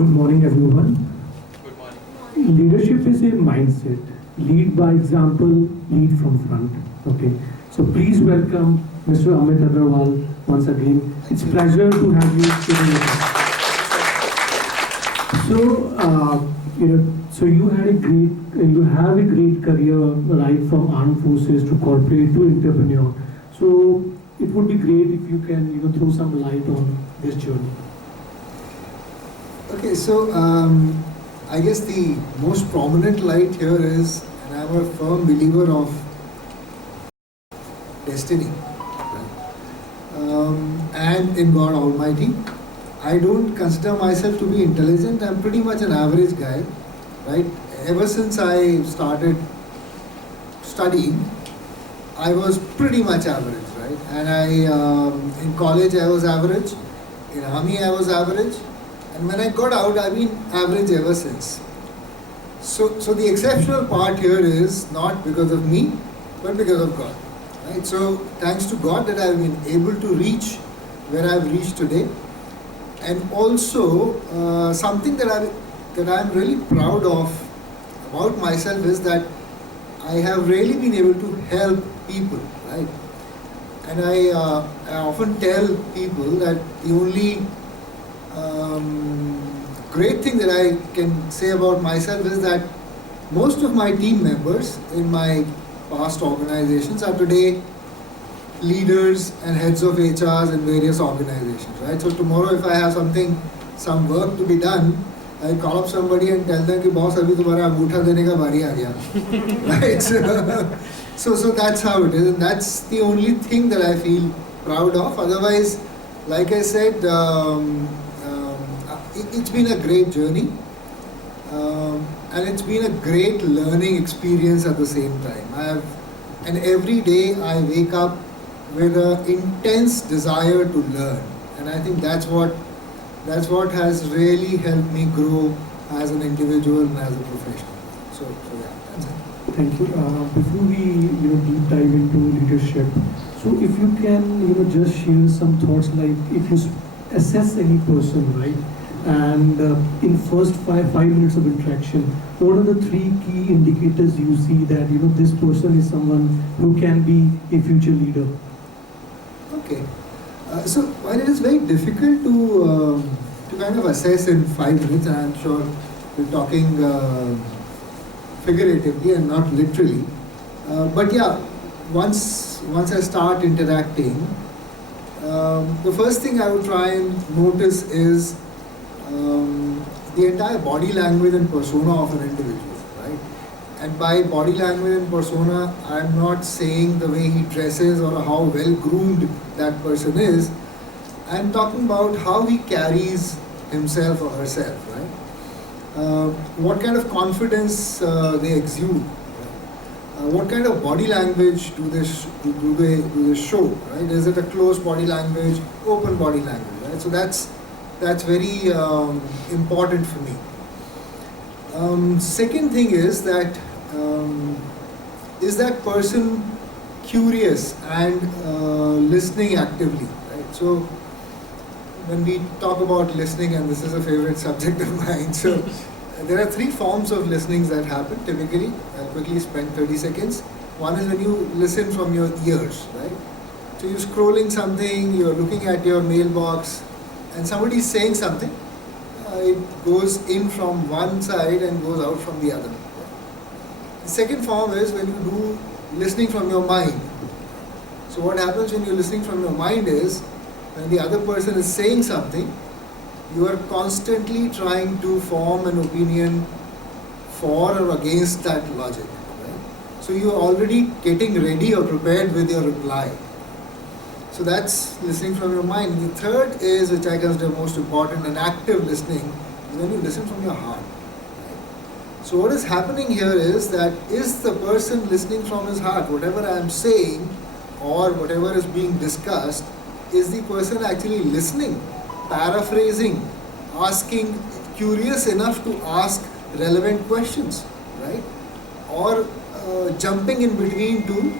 Good morning, everyone. Good morning. Leadership is a mindset. Lead by example, lead from front. Okay. So please welcome Mr. Amit Agarwal once again. It's a pleasure to have you sitting with us. So you have a great career right from armed forces to corporate to entrepreneur. So it would be great if you can throw some light on this journey. Okay, so I guess the most prominent light here is, and I'm a firm believer of destiny, right? And in God Almighty. I don't consider myself to be intelligent. I'm pretty much an average guy, right? Ever since I started studying, I was pretty much average, right? And in college I was average, in army I was average, and when I got out, I've been average ever since. So the exceptional part here is not because of me, but because of God, right? So thanks to God that I've been able to reach where I've reached today. And also something that I'm really proud of about myself is that I have really been able to help people, right? And I often tell people that the only great thing that I can say about myself is that most of my team members in my past organizations are today leaders and heads of HRs in various organizations, right? So tomorrow if I have some work to be done, I call up somebody and tell them कि boss अभी तुम्हारा अंगूठा देने का बारी आ गया, right? So that's how it is, and that's the only thing that I feel proud of. Otherwise, like I said, it's been a great journey, and it's been a great learning experience at the same time. And every day I wake up with an intense desire to learn, and I think that's what has really helped me grow as an individual and as a professional. So yeah, that's it. Thank you. Before we deep dive into leadership, so if you can just share some thoughts, like if you assess any person, right, and in first five minutes of interaction, what are the three key indicators you see that this person is someone who can be a future leader? Okay. So while it is very difficult to kind of assess in 5 minutes, and I'm sure we're talking figuratively and not literally, but yeah, once I start interacting, the first thing I would try and notice is the entire body language and persona of an individual, right? And by body language and persona, I'm not saying the way he dresses or how well groomed that person is. I'm talking about how he carries himself or herself, right? What kind of confidence they exude, right? What kind of body language do they show, right? Is it a closed body language, open body language, right? So that's very important for me. Second thing is that person curious and listening actively, right? So when we talk about listening, and this is a favorite subject of mine, so there are 3 forms of listenings that happen typically. I'll quickly spend 30 seconds. One is when you listen from your ears, right? So you're scrolling something, you're looking at your mailbox, and somebody is saying something. It goes in from one side and goes out from the other. The second form is when you do listening from your mind. So what happens when you're listening from your mind is, when the other person is saying something, you are constantly trying to form an opinion for or against that logic, right? So you're already getting ready or prepared with your reply. So that's listening from your mind. The third is, which I consider most important, and active listening, is when you listen from your heart. Right? So what is happening here is the person listening from his heart? Whatever I am saying or whatever is being discussed, is the person actually listening, paraphrasing, asking, curious enough to ask relevant questions, right? Or jumping in between to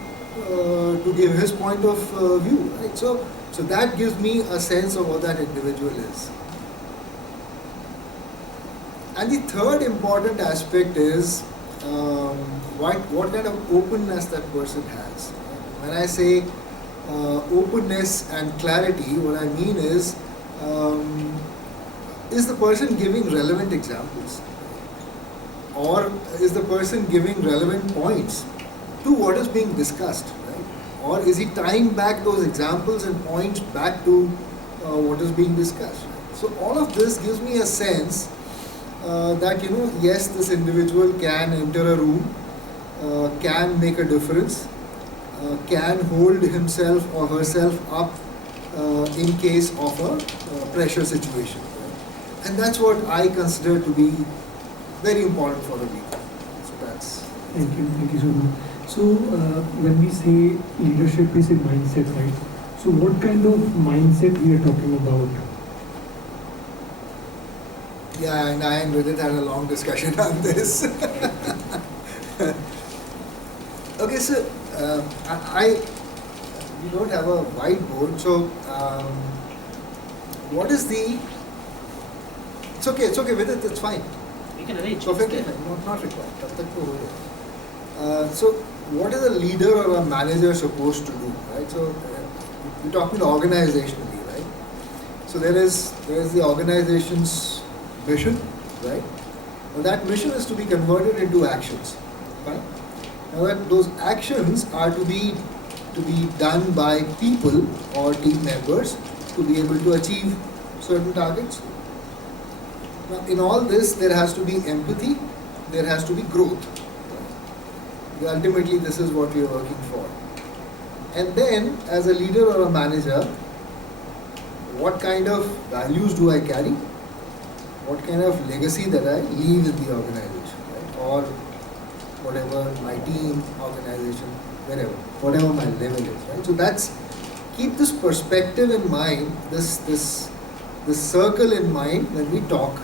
give his point of view, right? So that gives me a sense of what that individual is. And the third important aspect is what kind of openness that person has. When I say openness and clarity, what I mean is the person giving relevant examples? Or is the person giving relevant points to what is being discussed? Right? Or is he tying back those examples and points back to what is being discussed? Right? So all of this gives me a sense that, yes, this individual can enter a room, can make a difference, can hold himself or herself up in case of a pressure situation. Right? And that's what I consider to be very important for the leader. So that's... Thank you so much. So when we say leadership is a mindset, right? So what kind of mindset we are talking about? Yeah, and I and Vidit had a long discussion on this. Okay, so we don't have a whiteboard, so what is the... It's okay, Vidit, it's fine. We can arrange. Perfectly fine, not required. Tab tak to ho jayega. So, what is a leader or a manager supposed to do, right? So, we're talking organizationally, right? So there is the organization's mission, right? Now that mission is to be converted into actions, right? Now that those actions are to be done by people or team members to be able to achieve certain targets. Now, in all this, there has to be empathy, there has to be growth. Ultimately, this is what we are working for. And then, as a leader or a manager, what kind of values do I carry? What kind of legacy that I leave in the organization, right? Or whatever my team, organization, whatever my level is, right? So that's, keep this perspective in mind, this circle in mind when we talk.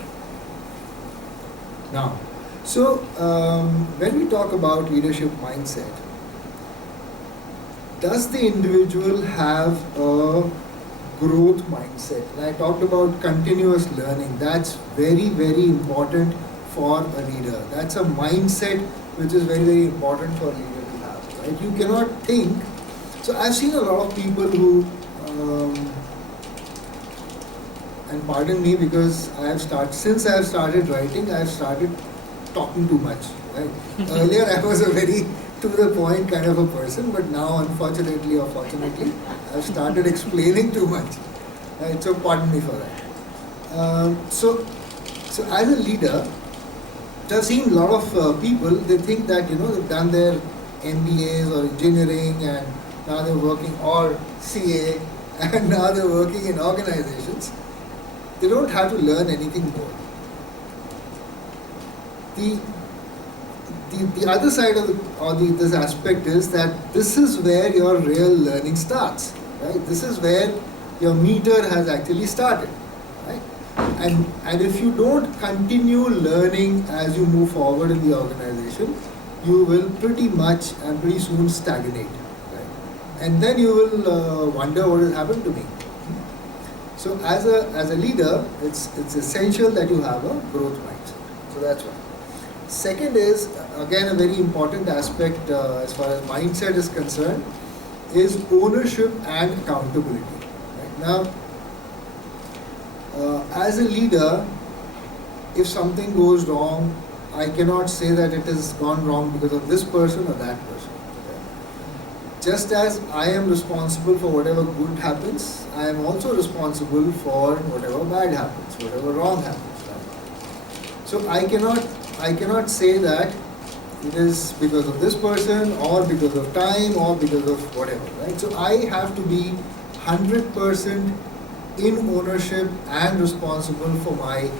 Now, so when we talk about leadership mindset, does the individual have a growth mindset? And I talked about continuous learning. That's very, very important for a leader. That's a mindset which is very, very important for a leader to have, right? You cannot think. So I've seen a lot of people who, and pardon me because since I have started writing, I have started talking too much, right? Earlier I was a very to the point kind of a person, but now unfortunately or fortunately, I've started explaining too much, right? So pardon me for that. So as a leader, I've seen a lot of people, they think that, they've done their MBAs or engineering and now they're working, or CA, and now they're working in organizations. They don't have to learn anything more. The other side of this aspect is that this is where your real learning starts, right? This is where your meter has actually started, right? And if you don't continue learning as you move forward in the organization, you will pretty much and pretty soon stagnate, right? And then you will wonder what has happened to me. So as a leader, it's essential that you have a growth mindset. So that's one. Second is, again, a very important aspect as far as mindset is concerned, is ownership and accountability. Right? Now, as a leader, if something goes wrong, I cannot say that it has gone wrong because of this person or that person. Just as I am responsible for whatever good happens, I am also responsible for whatever bad happens, whatever wrong happens. Right? So I cannot say that it is because of this person or because of time or because of whatever, right? So I have to be 100% in ownership and responsible for my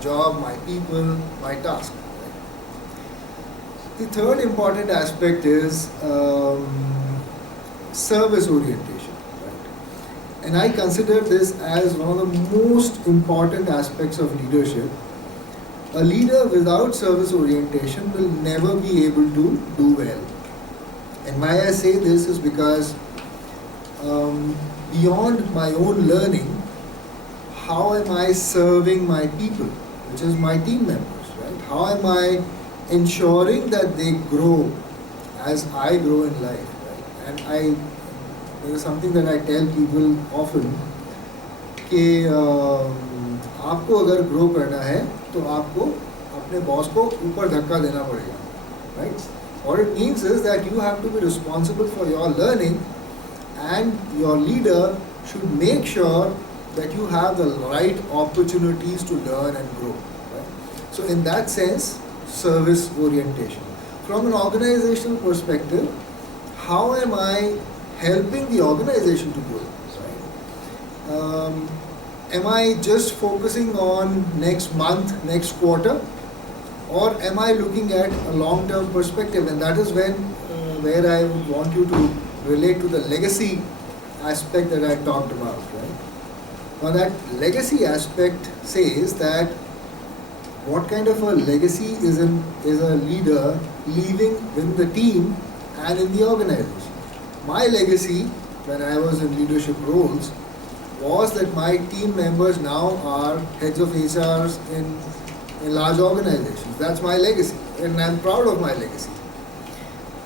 job, my people, my task. Right? The third important aspect is service orientation. Right? And I consider this as one of the most important aspects of leadership. A leader without service orientation will never be able to do well. And why I say this is because beyond my own learning, how am I serving my people? which is my team members, right? How am I ensuring that they grow as I grow in life, right? And there is something that I tell people often कि आपको अगर grow करना है तो आपको अपने boss को ऊपर धक्का देना पड़ेगा, right? What it means is that you have to be responsible for your learning, and your leader should make sure that you have the right opportunities to learn and grow, right? So in that sense, service orientation. From an organizational perspective, how am I helping the organization to grow, right? Am I just focusing on next month, next quarter, or am I looking at a long-term perspective? And that is where I would want you to relate to the legacy aspect that I talked about, right? Now that legacy aspect says that what kind of a legacy is a leader leaving within the team and in the organization. My legacy when I was in leadership roles was that my team members now are heads of HRs in large organizations. That's my legacy, and I'm proud of my legacy.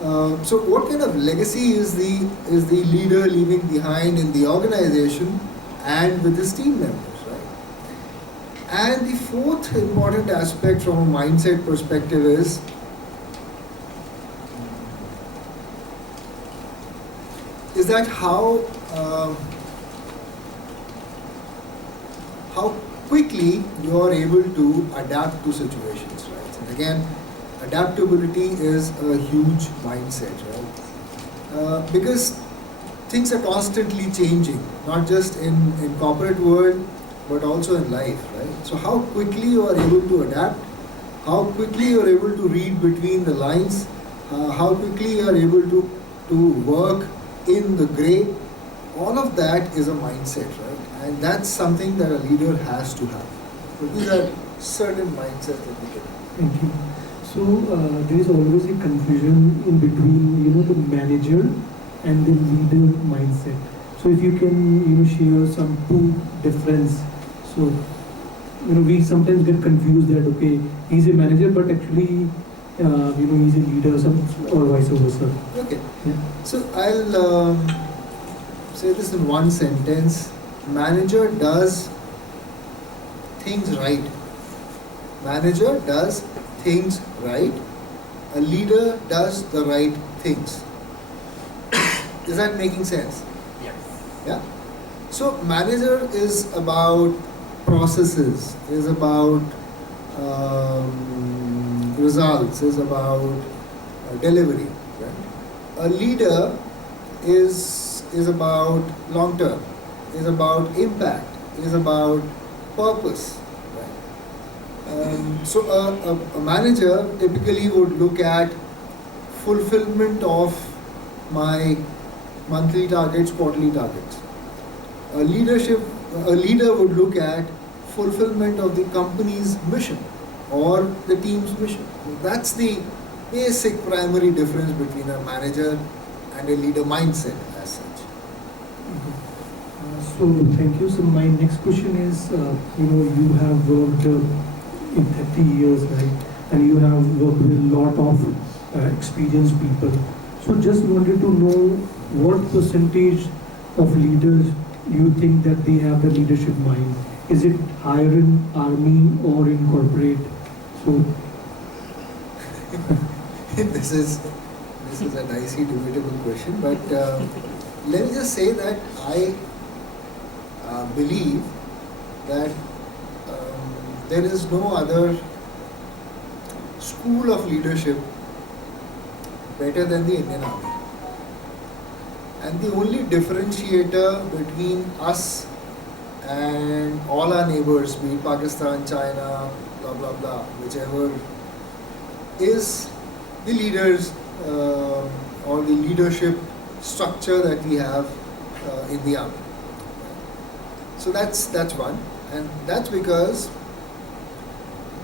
So what kind of legacy is the leader leaving behind in the organization and with his team members, right? And the fourth important aspect from a mindset perspective is that how quickly you are able to adapt to situations, right? And again, adaptability is a huge mindset, right? Because things are constantly changing, not just in corporate world, but also in life, right? So how quickly you are able to adapt, how quickly you are able to read between the lines, how quickly you are able to work in the gray, all of that is a mindset, right? And that's something that a leader has to have. So these are certain mindsets that we get. Thank you. So there is always a confusion in between, the manager and the leader mindset. So if you can, share some two difference. So, we sometimes get confused that okay, he's a manager, but actually, he's a leader, or vice versa. Okay. Yeah. So I'll say this in one sentence. Manager does things right. Manager does things right. A leader does the right things. Is that making sense? Yes. Yeah. So manager is about processes, is about results, is about delivery. Right? A leader is about long term, is about impact, is about purpose. Right? So a manager typically would look at fulfillment of my monthly targets, quarterly targets. A leader would look at fulfillment of the company's mission or the team's mission. That's the basic primary difference between a manager and a leader mindset as such. So thank you. So my next question is, you have worked in 30 years, right? And you have worked with a lot of experienced people. So just wanted to know what percentage of leaders you think that they have the leadership mind? Is it higher in army or in corporate? So this is a dicey, debatable question, but let me just say that I believe that there is no other school of leadership better than the Indian Army. And the only differentiator between us and all our neighbors, be it Pakistan, China, blah blah blah, whichever, is the leaders or the leadership structure that we have in the army. So that's one, and that's because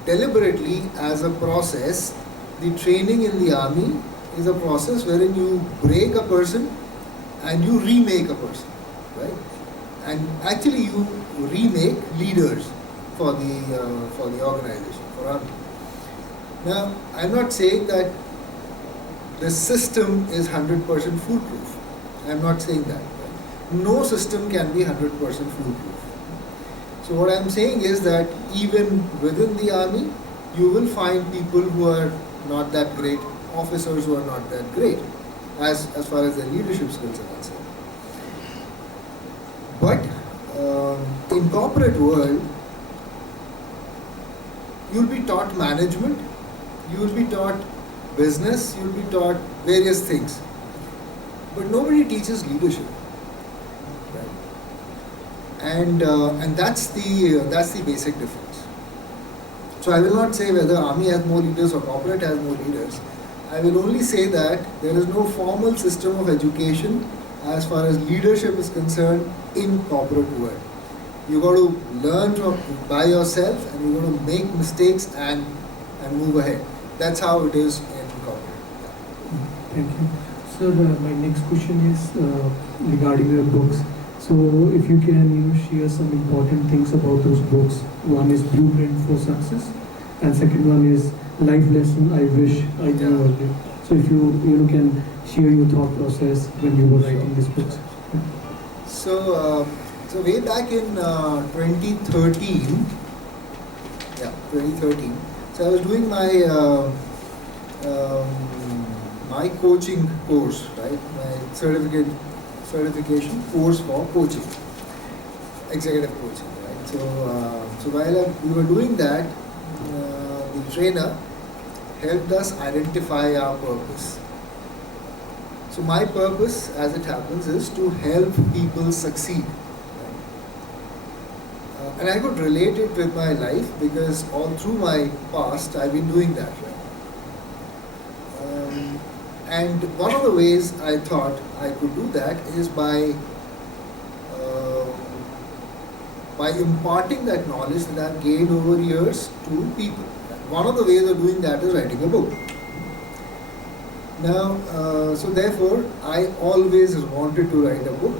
deliberately, as a process, the training in the army is a process wherein you break a person and you remake a person, right? And actually you remake leaders for the organization, for army. Now, I'm not saying that the system is 100% foolproof. I'm not saying that. Right? No system can be 100% foolproof. So what I'm saying is that even within the army, you will find people who are not that great, officers who are not that great, as far as their leadership skills are concerned. But in corporate world, you'll be taught management, you will be taught business, you will be taught various things. But nobody teaches leadership. Right? And that's the basic difference. So I will not say whether army has more leaders or corporate has more leaders. I will only say that there is no formal system of education as far as leadership is concerned in corporate world. You got to learn by yourself, and you got to make mistakes and move ahead. That's how it is in corporate. Thank you. Sir, my next question is regarding your books. So if you can share some important things about those books. One is Blueprint for Success, and second one is Life Lesson I Wish I Knew Earlier. So if you can share your thought process when you were writing these books. So way back in 2013, so I was doing my coaching course, right? My certification course for coaching, executive coaching, right? So while we were doing that, the trainer helped us identify our purpose. So my purpose, as it happens, is to help people succeed. And I could relate it with my life because all through my past I've been doing that. Right? And one of the ways I thought I could do that is by imparting that knowledge that I've gained over years to people. One of the ways of doing that is writing a book. Now, so therefore, I always wanted to write a book,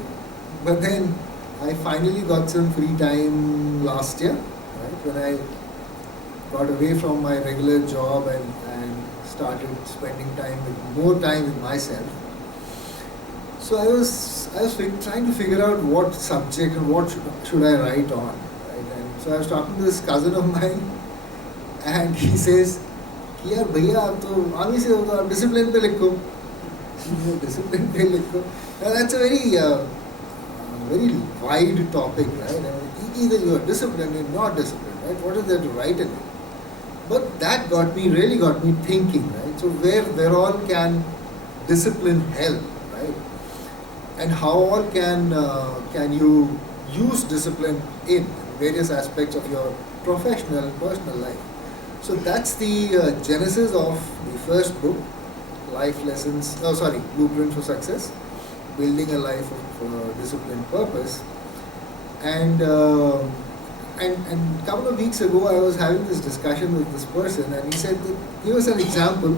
but then I finally got some free time last year, right, when I got away from my regular job and started spending more time with myself. So I was trying to figure out what subject and what should I write on, right? And so I was talking to this cousin of mine, and he says, "यार भैया आप तो army से हो तो आप discipline पे लिखो, डिसिप्लिन पे लिखो." Now that's a very wide topic, right? I mean, either you are disciplined or not disciplined, right? What is there to write in it? But that really got me thinking, right? So where all can discipline help, right? And how all can you use discipline in various aspects of your professional and personal life? So that's the genesis of the first book, Blueprint for Success, Building a Life of Disciplined Purpose. And a couple of weeks ago, I was having this discussion with this person, and he said, give us an example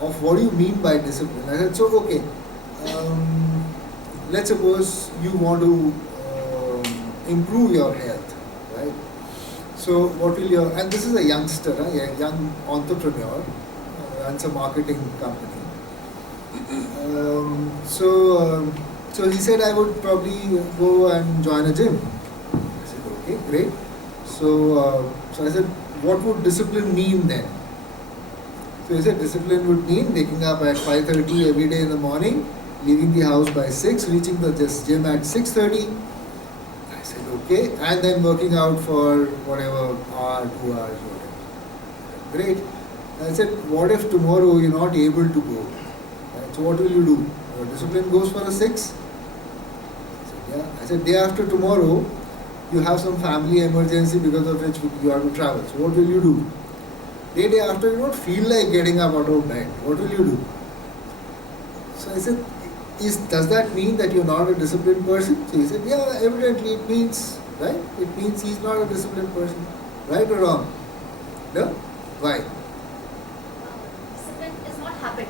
of what do you mean by discipline. I said, so okay, let's suppose you want to improve your health, right? So what will and this is a youngster, a young entrepreneur, runs a marketing company. So he said I would probably go and join a gym. I said, okay, great. So I said, what would discipline mean then? So he said, discipline would mean waking up at 5:30 every day in the morning, leaving the house by 6, reaching the gym at 6:30. I said, okay, and then working out for whatever hour, 2 hours, whatever. Great. I said, what if tomorrow you're not able to go? Right, so what will you do? Your discipline goes for a 6? I said, yeah. I said, day after tomorrow, you have some family emergency because of which you have to travel. So what will you do? Day after, you don't feel like getting up out of bed. What will you do? So I said, does that mean that you're not a disciplined person? So he said, yeah, evidently it means, right? It means he's not a disciplined person. Right or wrong? No? Why? Discipline is not habit.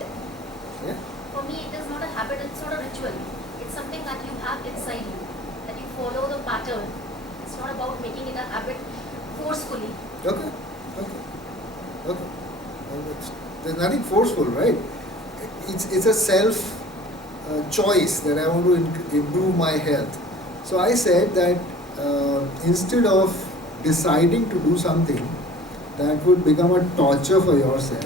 Yeah? For me, it is not a habit, it's not a ritual. It's something that you have inside you, that you follow the pattern. It's not about making it a habit forcefully. Okay, okay, okay. There's nothing forceful, right? It's a self choice that I want to improve my health. So I said that instead of deciding to do something that would become a torture for yourself,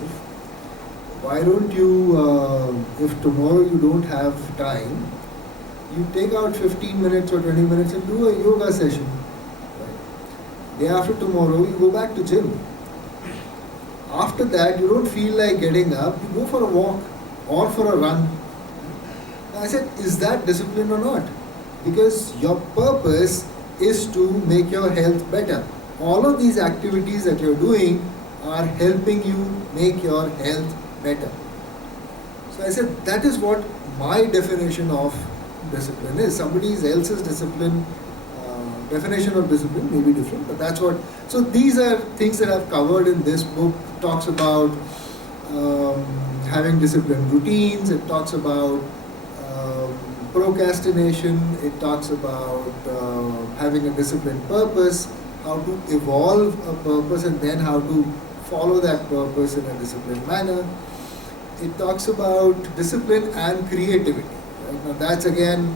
why don't you, if tomorrow you don't have time, you take out 15 minutes or 20 minutes and do a yoga session. Right? Day after tomorrow, you go back to gym. After that, you don't feel like getting up, you go for a walk or for a run. Now I said, is that discipline or not? Because your purpose is to make your health better. All of these activities that you're doing are helping you make your health better. So I said, that is what my definition of discipline is. Somebody else's definition of discipline may be different, but that's what. So these are things that I've covered in this book. It talks about having disciplined routines. It talks about procrastination. It talks about having a disciplined purpose, how to evolve a purpose and then how to follow that purpose in a disciplined manner. It talks about discipline and creativity. Right? Now that's again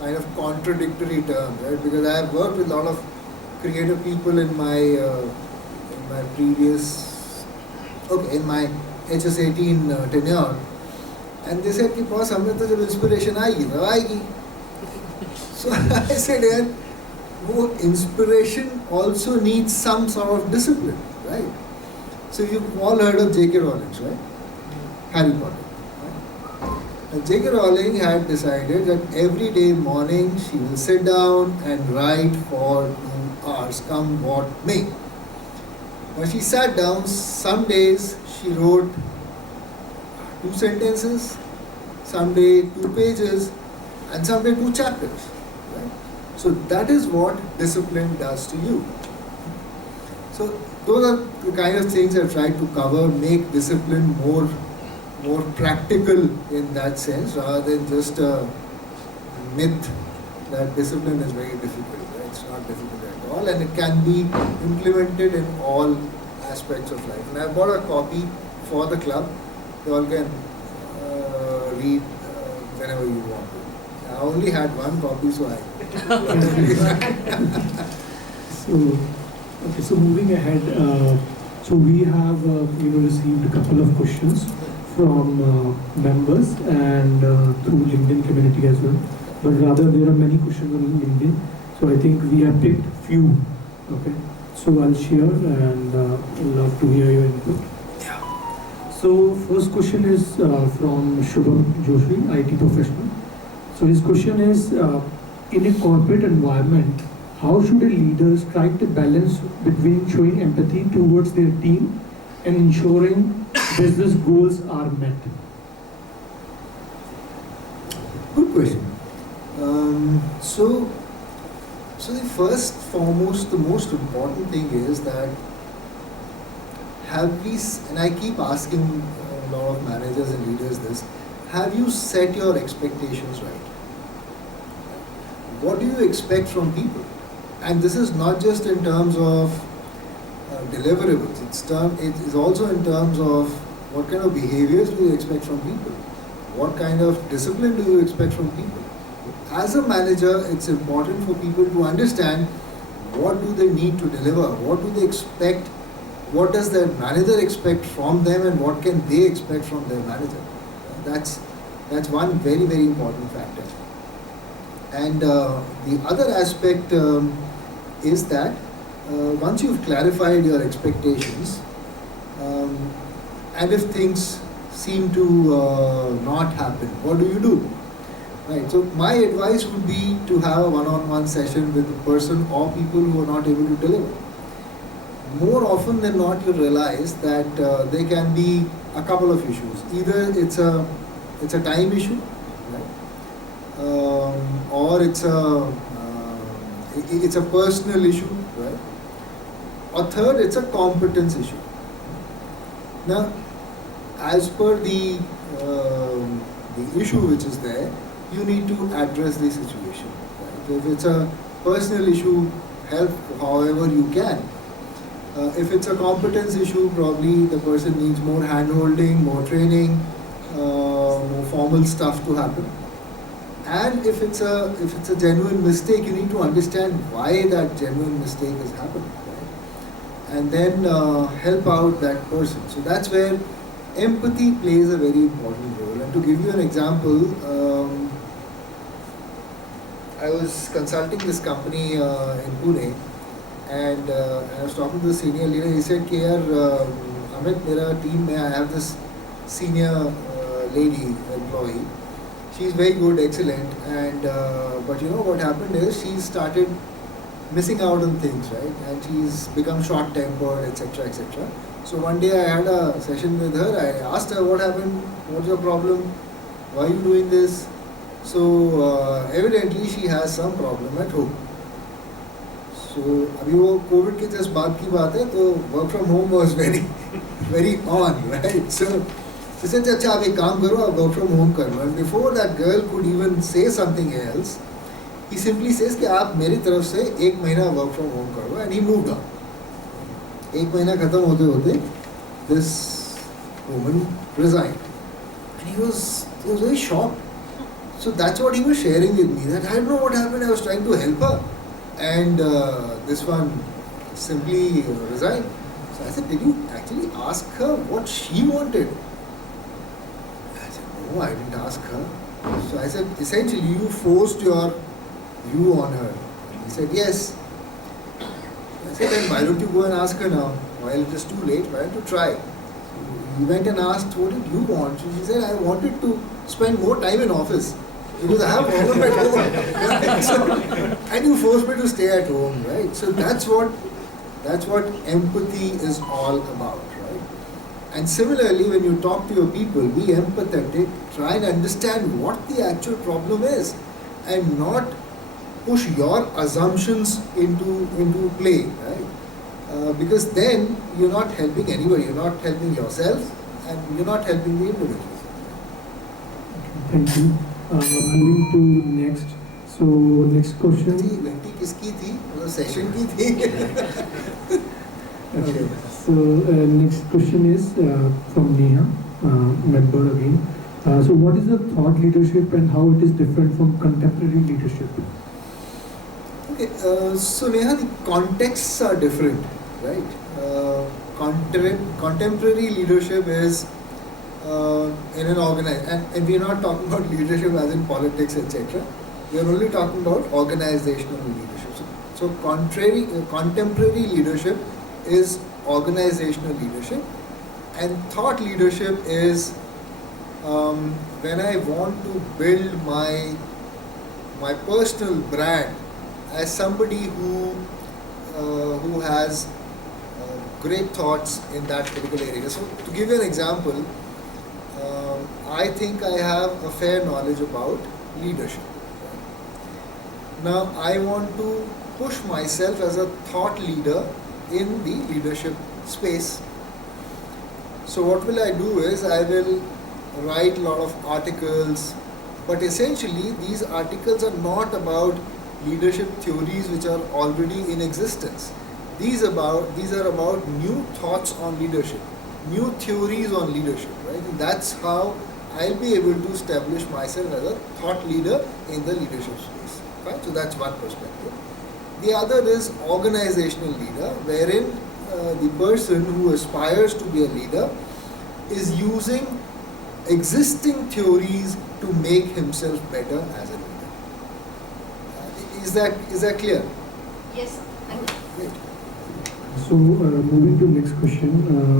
kind of contradictory terms, right? Because I have worked with a lot of creative people in my HS18 tenure, and they said कि boss हमें तो जब inspiration आएगी तब आएगी. So I said यार वो inspiration also needs some sort of discipline, right? So you've all heard of J.K. Rowling, right? Harry Potter. J.K. Rowling had decided that every day morning she will sit down and write for 2 hours, come what may. When she sat down, some days she wrote 2 sentences, some day 2 pages, and some day 2 chapters. Right? So that is what discipline does to you. So those are the kind of things I've tried to cover, make discipline more practical in that sense, rather than just a myth that discipline is very difficult. Right? It's not difficult at all, and it can be implemented in all aspects of life. And I've bought a copy for the club. You all can read whenever you want to. I only had one copy, so I. So moving ahead, so we have received a couple of questions from members and through LinkedIn community as well. But rather there are many questions on LinkedIn. So I think we have picked few. Okay. So I'll share and love to hear your input. Yeah. So first question is from Shubham Joshi, IT professional. So his question is, in a corporate environment, how should a leader strike the balance between showing empathy towards their team and ensuring business goals are met? Good question. So the first, foremost, the most important thing is that and I keep asking a lot of managers and leaders this, have you set your expectations right? What do you expect from people? And this is not just in terms of deliverables, it is also in terms of what kind of behaviors do you expect from people? What kind of discipline do you expect from people? As a manager, it's important for people to understand what do they need to deliver, what do they expect, what does their manager expect from them, and what can they expect from their manager. That's one very, very important factor. And the other aspect is that once you've clarified your expectations, and if things seem to not happen, what do? Right. So my advice would be to have a one-on-one session with a person or people who are not able to deliver. More often than not, you realize that there can be a couple of issues. Either it's a time issue, right? Or it's a personal issue, right? Or third, it's a competence issue. Now, as per the issue which is there, you need to address the situation. Right? If it's a personal issue, help however you can. If it's a competence issue, probably the person needs more hand-holding, more training, more formal stuff to happen. And if it's a genuine mistake, you need to understand why that genuine mistake has happened, right? And then help out that person. So that's where empathy plays a very important role. And to give you an example, I was consulting this company in Pune, and I was talking to the senior leader. He said, "Ki yaar, Amit, mera team mein I have this senior lady employee. She's very good, excellent, and but you know what happened is she started missing out on things, right? And she's become short-tempered, etc., etc. So one day I had a session with her. I asked her, what happened? What's your problem? Why are you doing this? So evidently she has some problem at home. So अभी वो Covid के just बाद की बात है, तो work from home was very very on, right? So she said, अच्छा आप एक काम करो, आप वर्क फ्रॉम होम कर लो. And before that girl could even say something else, he simply says कि आप मेरी तरफ से 1 महीना वर्क फ्रॉम होम करो. And he moved on. 1 महीना खत्म होते होते this woman resigned. And he was very shocked. So that's what he was sharing with me, that I don't know what happened, I was trying to help her. And this one simply resigned. So I said, did you actually ask her what she wanted? I said, no, I didn't ask her. So I said, essentially you forced your view on her. He said, yes. I said, then why don't you go and ask her now? While it is too late, why don't you try? So he went and asked, what did you want? So she said, I wanted to spend more time in office, because I have problem at home. So, and you forced me to stay at home, right? So that's what empathy is all about, right? And similarly, when you talk to your people, be empathetic, try and understand what the actual problem is, and not push your assumptions into play, right? Because then you're not helping anybody, you're not helping yourself, and you're not helping the individual. Thank you. Moving to next. So next question. जी घंटी किसकी थी? मतलब session की थी. Okay. So next question is from Neha, member again. So what is the thought leadership and how it is different from contemporary leadership? Okay. So Neha, the contexts are different, right? Contemporary leadership is in an organized, and we are not talking about leadership as in politics, etc. We are only talking about organizational leadership. So contemporary leadership is organizational leadership, and thought leadership is when I want to build my personal brand as somebody who has great thoughts in that particular area. So to give you an example, I think I have a fair knowledge about leadership. Now I want to push myself as a thought leader in the leadership space. So what will I do is I will write a lot of articles, but essentially these articles are not about leadership theories which are already in existence. These are about new thoughts on leadership, new theories on leadership, right? And that's how I'll be able to establish myself as a thought leader in the leadership space. Right? So that's one perspective. The other is organizational leader, wherein the person who aspires to be a leader is using existing theories to make himself better as a leader. Is that clear? Yes, I will. Great. So moving to next question,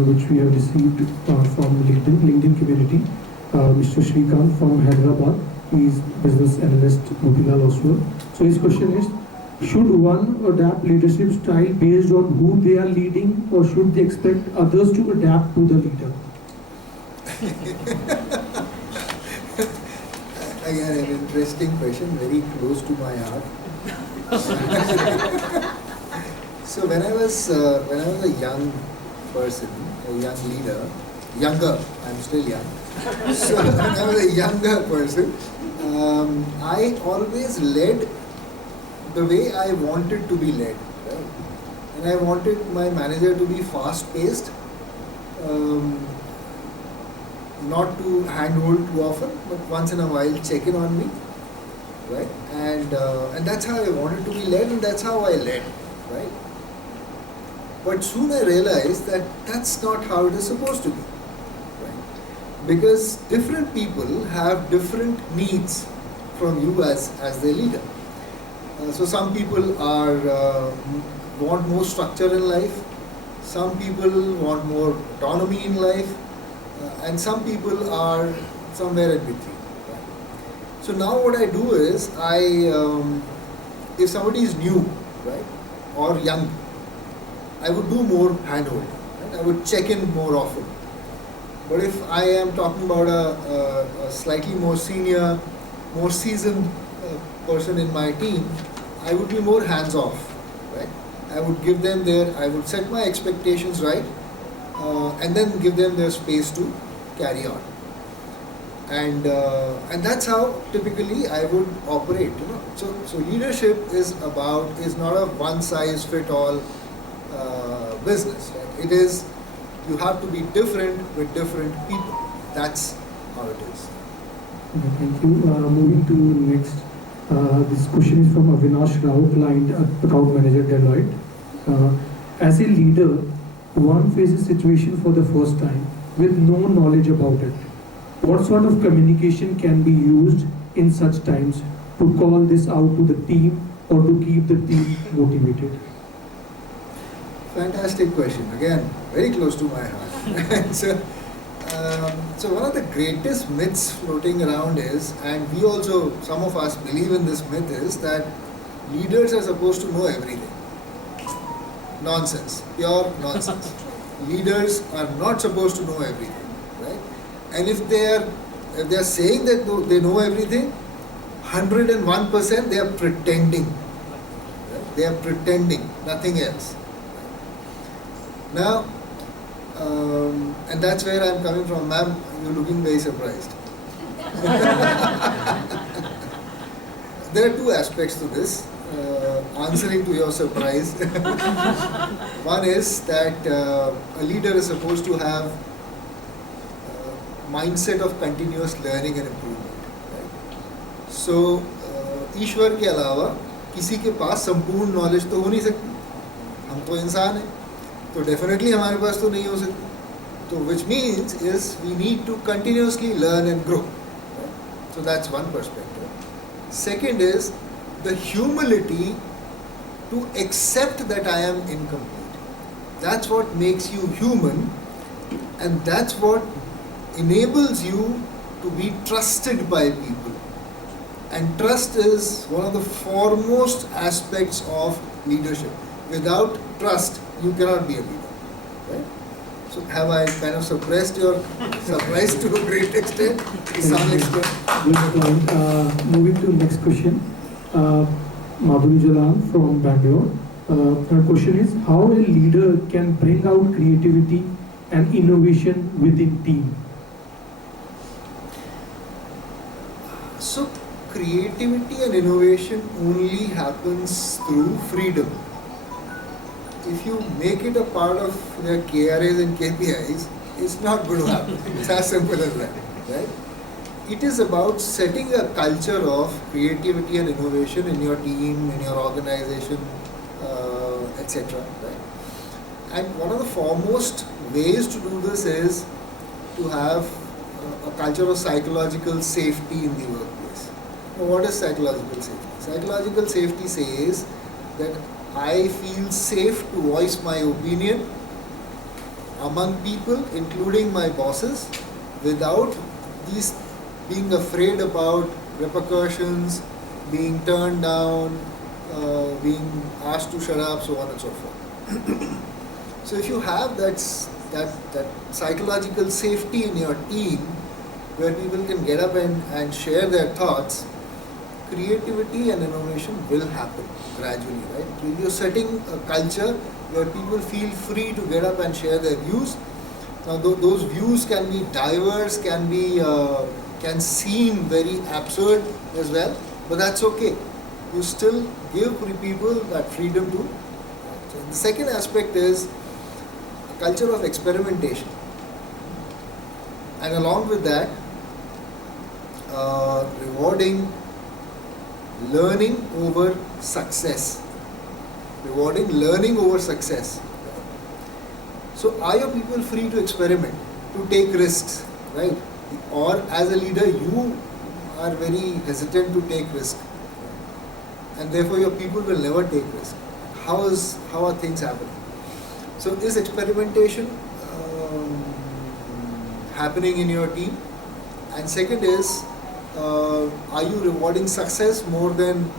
which we have received from LinkedIn community. Mr. Shrikant from Hyderabad. He is business analyst Motilal Oswal. So his question is, should one adapt leadership style based on who they are leading, or should they expect others to adapt to the leader? Again, an interesting question, very close to my heart. So when I was a young person, a young leader, younger, I'm still young. So when I was a younger person, I always led the way I wanted to be led. Right? and I wanted my manager to be fast-paced, not to handhold too often, but once in a while check in on me, right? And that's how I wanted to be led, and that's how I led, right? But soon I realized that that's not how it is supposed to be, right? Because different people have different needs from you as their leader. So some people want more structure in life, some people want more autonomy in life, and some people are somewhere in between. Right? So now what I do is, if somebody is new, right, or young, I would do more handholding. Right? I would check in more often. But if I am talking about a slightly more senior, more seasoned person in my team, I would be more hands-off, right? I would set my expectations right, and then give them their space to carry on. And that's how typically I would operate, you know. So leadership is not a one-size-fits-all business, right? It is, you have to be different with different people. That's how it is. Okay, thank you. Moving to next. This question is from Avinash Rao, client account manager Deloitte. As a leader, one faces situation for the first time with no knowledge about it. What sort of communication can be used in such times to call this out to the team or to keep the team motivated? Fantastic question. Again, very close to my heart. So one of the greatest myths floating around is, and we also, some of us believe in this myth, is that leaders are supposed to know everything. Nonsense. Pure nonsense. Leaders are not supposed to know everything, right? And if they are saying that they know everything, 101% they are pretending. Right? They are pretending, nothing else. Now, and that's where I'm coming from, ma'am. You're looking very surprised. There are two aspects to this. Answering to your surprise. One is that a leader is supposed to have mindset of continuous learning and improvement. Right? So, ईश्वर के अलावा किसी के पास संपूर्ण knowledge तो हो नहीं सकती. हम तो इंसान हैं, तो डेफिनेटली हमारे पास तो नहीं हो सकती. So which means is we need to continuously learn and grow. Right? So that's one perspective. Second is the humility to accept that I am incomplete. That's what makes you human, and that's what enables you to be trusted by people. And trust is one of the foremost aspects of leadership. Without trust, you cannot be a leader. Right? So have I kind of suppressed your surprise to a great extent? To some extent. Good point. Moving to next question. Madhuri Jalan from Bangalore. Her question is, how a leader can bring out creativity and innovation within team? So creativity and innovation only happens through freedom. If you make it a part of your KRAs and KPIs, it's not going to happen. It's as simple as that, right? It is about setting a culture of creativity and innovation in your team, in your organization, etc. Right? And one of the foremost ways to do this is to have a culture of psychological safety in the workplace. Now, what is psychological safety? Psychological safety says that I feel safe to voice my opinion among people, including my bosses, without these being afraid about repercussions, being turned down, being asked to shut up, so on and so forth. So if you have that psychological safety in your team, where people can get up and share their thoughts, creativity and innovation will happen gradually, right? You're setting a culture where people feel free to get up and share their views. Now those views can be diverse, can seem very absurd as well, but that's okay. You still give people that freedom to. So So the second aspect is a culture of experimentation. And along with that, rewarding learning over success. Rewarding learning over success. So are your people free to experiment, to take risks, right? Or as a leader, you are very hesitant to take risk, and therefore your people will never take risk. How are things happening? So is experimentation happening in your team? And second is, are you rewarding success more than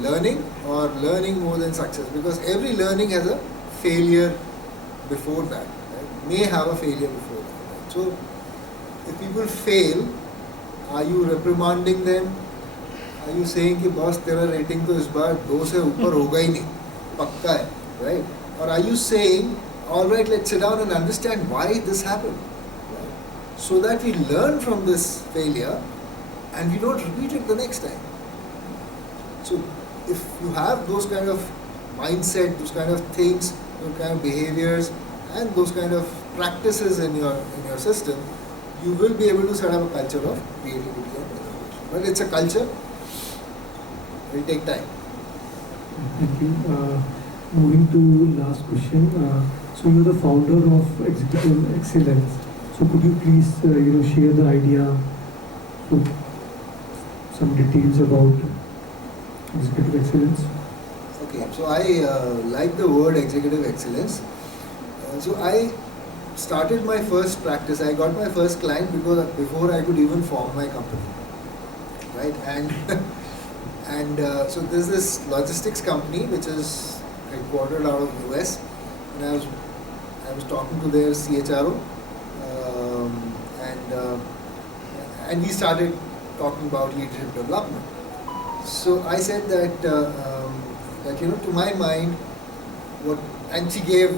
learning, or learning more than success? Because every learning has a failure before that, right? May have a failure before that. Right? So if people fail, are you reprimanding them? Are you saying कि boss तेरा rating तो इस बार 2 से ऊपर होगा ही नहीं, पक्का है, right? Or are you saying, all right, let's sit down and understand why this happened, right? So that we learn from this failure and we don't repeat it the next time. So if you have those kind of mindset, those kind of things, those kind of behaviors, and those kind of practices in your system, you will be able to set up a culture of creativity and innovation. But it's a culture. It will take time. Thank you. Moving to last question. So you're the founder of Executive Excellence. So could you please, share the idea, so some details about Executive Excellence? Okay, so I like the word executive excellence. So I started my first practice. I got my first client before I could even form my company, right? And so there's this logistics company which is headquartered out of US, and I was talking to their CHRO, and we started talking about leadership development. So I said that to my mind, and she gave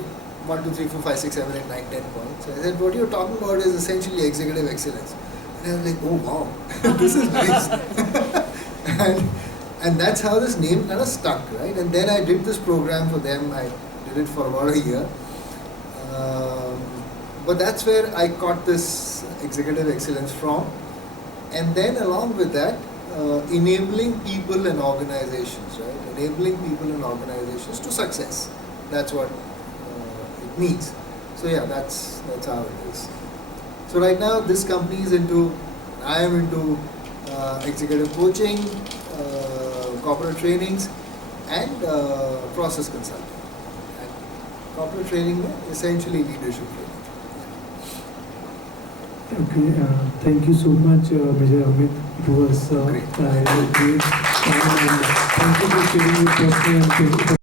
1, 2, 3, 4, 5, 6, 7, 8, 9, 10 points. So I said, what you're talking about is essentially executive excellence. And I was like, oh wow, this is nice. and that's how this name kind of stuck, right? And then I did this program for them. I did it for about a year. But that's where I got this executive excellence from. And then along with that, enabling people and organizations, right? Enabling people and organizations to success. That's what it means. So yeah, that's how it is. So right now, this company is I am into executive coaching, corporate trainings, and process consulting. And corporate training, essentially leadership training. Okay, thank you so much, Major Amit. It was Great. great. And thank you for sharing your personal and